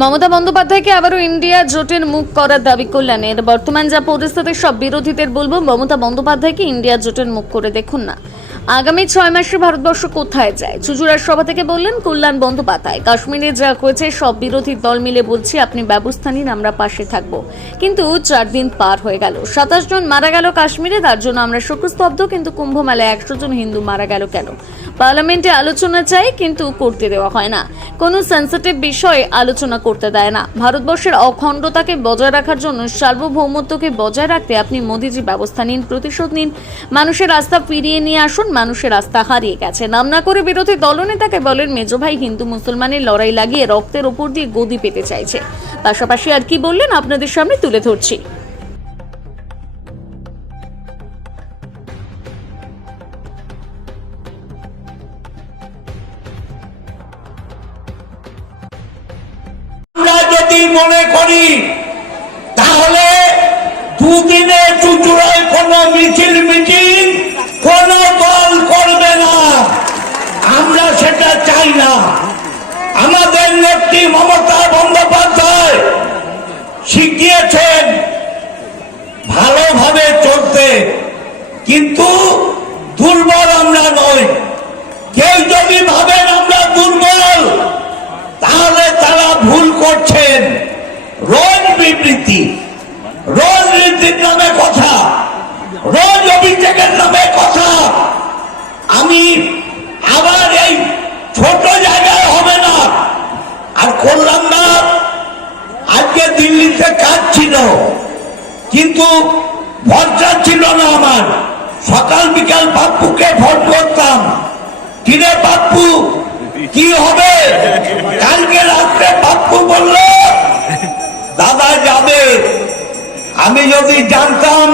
মমতা বন্দ্যোপাধ্যায়কে আবারও ইন্ডিয়া জোটের মুখ করার দাবি করলেন। এর বর্তমান যা পরিস্থিতি, সব বিরোধীদের বলব মমতা বন্দ্যোপাধ্যায়কে ইন্ডিয়া জোটের মুখ করে দেখুন না। আগামী ছয় মাসে ভারতবর্ষ কোথায় যায়? চুচুড়ার সভা থেকে বললেন, কল্যাণ বন্দ্যোপাধ্যায়। কাশ্মীরে যা হয়েছে, সব বিরোধী দল মিলে বলছি, আপনি ব্যবস্থা নিন, আমরা পাশে থাকব। কিন্তু চার দিন পার হয়ে গেল। সাতাশ জন মারা গেল কাশ্মীরে, তার জন্য আমরা শোকস্তব্ধ, কিন্তু কুম্ভ মেলায় একশো জন হিন্দু মারা গেল কেন? পার্লামেন্টে আলোচনা চাই, কিন্তু করতে দেওয়া হয় না। কোনো সেন্সিটিভ বিষয়ে আলোচনা করতে দেয় না। ভারতবর্ষের অখণ্ডতাকে বজায় রাখার জন্য, সার্বভৌমত্বকে বজায় রাখতে আপনি মোদিজি ব্যবস্থা নিন, প্রতিশোধ নিন। মানুষের রাস্তা ফিরিয়ে নিয়ে আসুন মানুষের রাস্তা হারিয়ে গেছে। নাম না করে বিরোধী দলনেতাকে বলেন, মেজো ভাই হিন্দু মুসলমানের লড়াই লাগিয়ে রক্তের ওপর দিয়ে গদি পেতে চাইছে। পাশাপাশি আর কি বললেন, আপনাদের সামনে তুলে ধরছি। মনে করি, তাহলে দুদিনে চুচুড়ায় কোনো মিছিল কোন দল করবে না সেটা চাই না। আমাদের নেত্রী মমতা বন্দ্যোপাধ্যায় শিখিয়েছেন ভালোভাবে চলতে, কিন্তু দুর্বল আমরা নই। কেউ যদি ভাবেন আমরা দুর্বল, তাহলে তারা ভুল করছেন। রোজ বিবৃতি রোজ নীতির কথা রোজ অভিষেকের নামে কথা আমি আবার এই ছোট জায়গায় হবে না আর করলাম না আজকে দিল্লিতে কাজ ছিল, কিন্তু ভরসা ছিল না আমার। সকাল বিকাল বাপ্পুকে ভোট করতাম, কিরে বাপ্পু, কি হবে? কালকে রাত্রে বাপ্পু বলল, দাদা যাবে। আমি যদি জানতাম,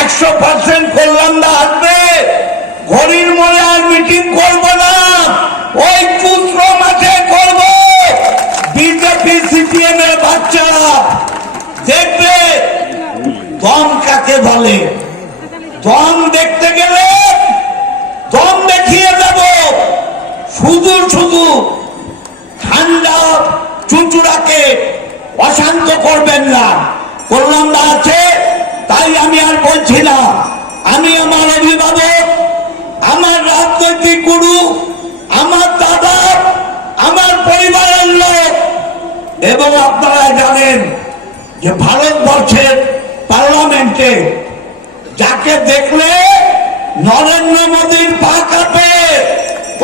একশো পার্সেন্ট করলাম না আসবে। ঘড়ির মোড়ে আর মিটিং করব দম কাকে বলে? দম দেখতে গেলে দম দেখিয়ে দেব। শুধু শুধু ঠান্ডা চুচুড়াকে অশান্ত করবেন না। করলাম না আছে, তাই আমি আর বলছি না। আমি আমার অভিভাবক, আমার রাজনৈতিক গুরু, আমার দাদা, আমার পরিবারের লোক। এবং আপনারা জানেন যে ভারতবর্ষের পার্লামেন্টে যাকে দেখলে নরেন্দ্র মোদীর পা কাঁপে,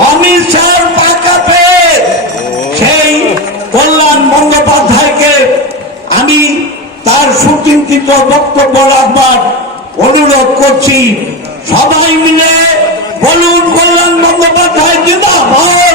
অমিত শাহর পা কাঁপে, সেই কল্যাণ বন্দ্যোপাধ্যায়কে আমি তার সুচিন্তিত বক্তব্য রাখবার অনুরোধ করছি। সবাই মিলে বলুন, কল্যাণ বন্দ্যোপাধ্যায় জিন্দাবাদ!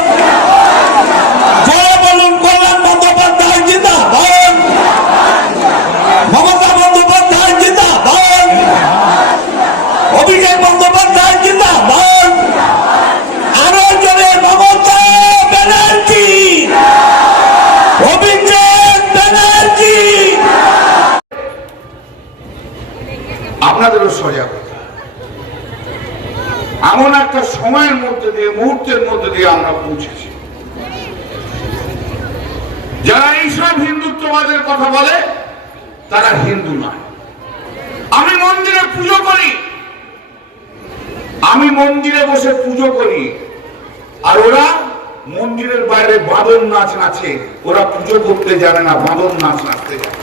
এমন একটা সময়ের মধ্যে দিয়ে, মুহূর্তের মধ্যে দিয়ে আমরা পৌঁছেছি। যারা এইসব হিন্দুত্ববাদের কথা বলে, তারা হিন্দু নয়। আমি মন্দিরে পুজো করি। আমি মন্দিরে বসে পুজো করি। আর ওরা মন্দিরের বাইরে বাঁদর নাচ নাচে। ওরা পুজো করতে জানে না, বাঁদর নাচ নাচতে জানে।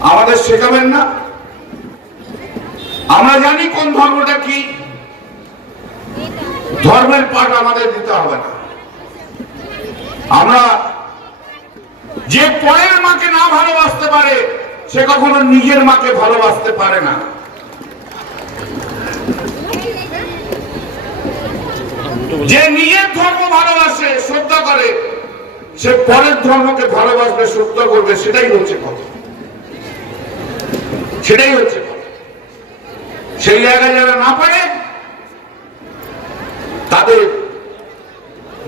আমাদের শেখাবেন না? আমরা জানি কোন ধর্মটা কি। ধর্মের পাঠ আমাদের দিতে হবে না। আমরা যে পরের মাকে না ভালোবাসতে পারে, সে কখনো নিজের মাকে ভালোবাসতে পারে না। যে নিজের ধর্ম ভালোবাসে, শ্রদ্ধা করে, সে পরের ধর্মকে ভালোবাসবে, শ্রদ্ধা করবে, সেটাই হচ্ছে কথা। সেটাই হচ্ছে কথা। সেই জায়গায় যারা না পারে তাদের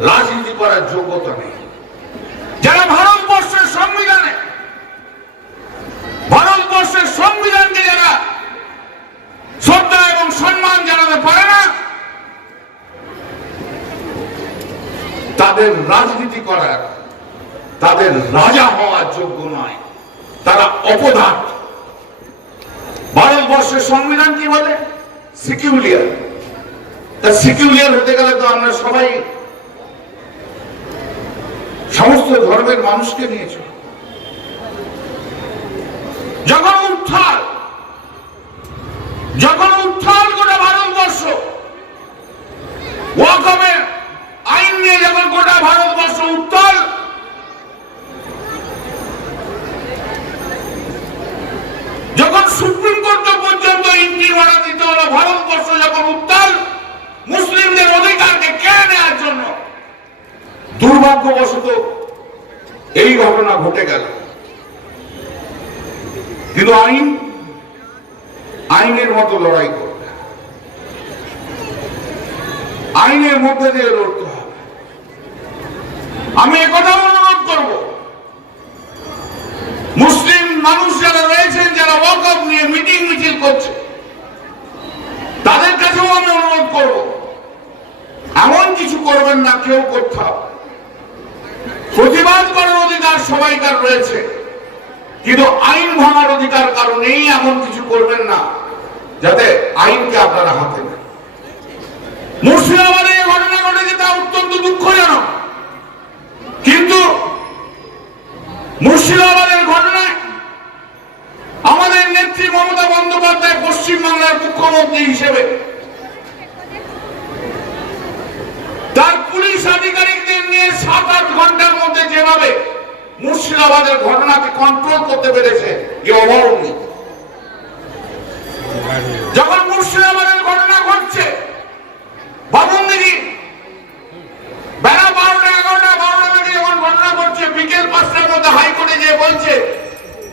রাজনীতি করার যোগ্যতা নেই। যারা ভারতবর্ষের সংবিধানে, ভারতবর্ষের সংবিধানকে যারা শ্রদ্ধা এবং সম্মান জানাতে পারে না, তাদের রাজনীতি করার, তাদের রাজা হওয়ার যোগ্য নয়। তারা অপদার্থ। ভারতবর্ষের সংবিধান কি বলে? সিকিউলিয়ার। তা সিকিউলিয়ার হতে গেলে তো আমরা সবাই সমস্ত ধর্মের মানুষকে নিয়েছ যখন উত্থান যখন উত্থান গোটা ভারতবর্ষ ওয়াকমের আইন নিয়ে যখন গোটা ভারতবর্ষ উত্তাল যখন সুপ্রিম কোর্ট পর্যন্ত ইন্টি মারা দিতে হলো ভারতবর্ষ যখন উত্তাল মুসলিমদের অধিকারকে কেড়ে নেওয়ার জন্য দুর্ভাগ্যবশত এই ঘটনা ঘটে গেল। কিন্তু আইন, আইনের মতো লড়াই করবে। আইনের মধ্যে দিয়ে লড়তে হবে। আমি একথা অনুরোধ করব। মুসলিম মানুষ যারা রয়েছেন, যারা ওয়াকআপ নিয়ে মিটিং মিছিল করছে, তাদের কাছেও আমি অনুরোধ করব। এমন কিছু করবেন না, কেউ করতে অধিকার সবাইকার রয়েছে। কিন্তু আইন ভাঙার অধিকার কারণেই এমন কিছু করবেন না, যাতে আইনকে আপনারা হাতে নেন। মুর্শিদাবাদে ঘটনা ঘটেছে, তা অত্যন্ত দুঃখজনক। কিন্তু মুর্শিদাবাদের ঘটনায় আমাদের নেত্রী মমতা বন্দ্যোপাধ্যায় পশ্চিমবাংলার মুখ্যমন্ত্রী হিসেবে তার পুলিশ আধিকারিকদের নিয়ে সাত আট ঘণ্টার মধ্যে যেভাবে মুর্শিদাবাদের ঘটনাকে কন্ট্রোল করতে পেরেছে এ অবরণীয় যখন মুর্শিদাবাদের ঘটনা ঘটছে ভাবুন বেলা বারোটা, এগারোটা, বারোটা থেকে যখন ঘটনা ঘটছে, বিকেল পাঁচটার মধ্যে হাইকোর্টে যে বলছে,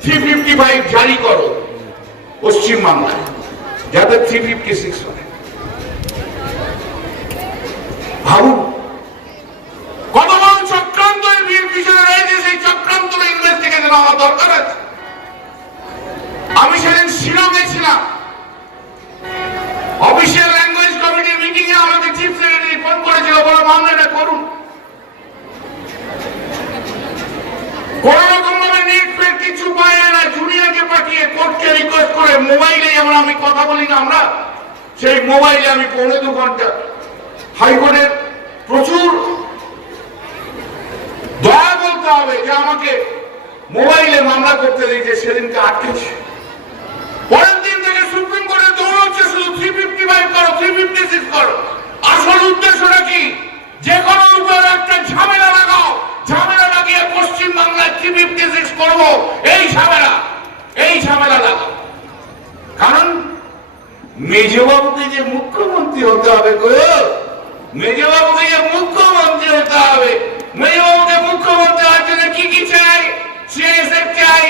থ্রি ফিফটি ফাইভ জারি করো পশ্চিমবাংলায় যাতে থ্রি ফিফটি সিক্স হয়। ভাবুন নেট কিছু পাঠিয়ে কোর্টকে রিকোয়েস্ট করে। আমি কথা বলি না আমরা। সেই মোবাইলে আমি পৌনে দু ঘণ্টা। হাইকোর্টের প্রচুর বলতে হবে যে আমাকে মোবাইলে মামলা করতে দিয়েছে, সেদিনকে আটকেছে পরের দিন থেকে সুপ্রিম কোর্টে দৌড়চ্ছে শুধু থ্রি ফিফটি ফাইভ করো থ্রি ফিফটি সিক্স করো আসল উদ্দেশ্যটা কি যে কোনো উপরে একটা ঝামেলা লাগাও ঝামেলা লাগিয়ে পশ্চিম বাংলায় থ্রি ফিফটি সিক্স করব এই ঝামেলা এই ঝামেলা লাগাও কারণ মেজবাবুকে যে মুখ্যমন্ত্রী হতে হবে মেজবাবুকে যে মুখ্যমন্ত্রী হতে হবে। মেজবাবুকে মুখ্যমন্ত্রী হওয়ার জন্য কি কি চাই? সিএসএফ চাই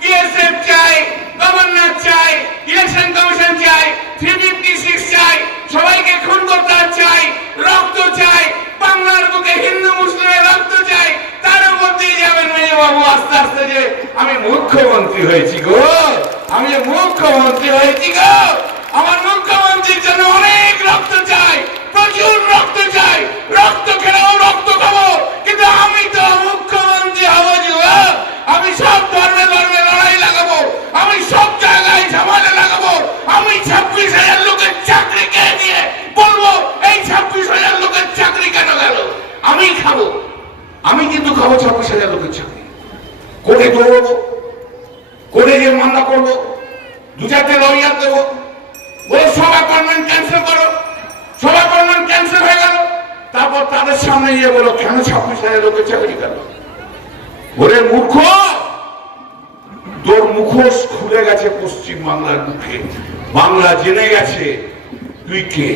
বিএসএফ চাই, গভর্নর চাই, ইলেকশন কমিশন চাই, থ্রি ফিফটি সিক্স চাই, সবাইকে খুন করতে চাই, রক্ত চাই, বাংলার বুকে হিন্দু মুসলিমের রক্ত চাই, তার মধ্যেই যাবেন মেজবাবু আস্তে আস্তে যে আমি মুখ্যমন্ত্রী হয়েছি গো। আমি মুখ্যমন্ত্রী হয়েছি গো। কোর্টে দৌড়বো কোর্টে গিয়ে মামলা করব, দু চারটে লয়ার দেবো। বলে সব অ্যাপয়েন্টমেন্ট ক্যান্সেল করো সব অ্যাপয়েন্টমেন্ট ক্যান্সেল হয়ে গেল। তারপর তাদের সামনে গিয়ে বলো, কেন ছাব্বিশ হাজার লোকের চাকরি গেল ওরে মূর্খ! তোর মুখোশ খুলে গেছে পশ্চিম বাংলার মুখে বাংলা জেনে গেছে তুই কে?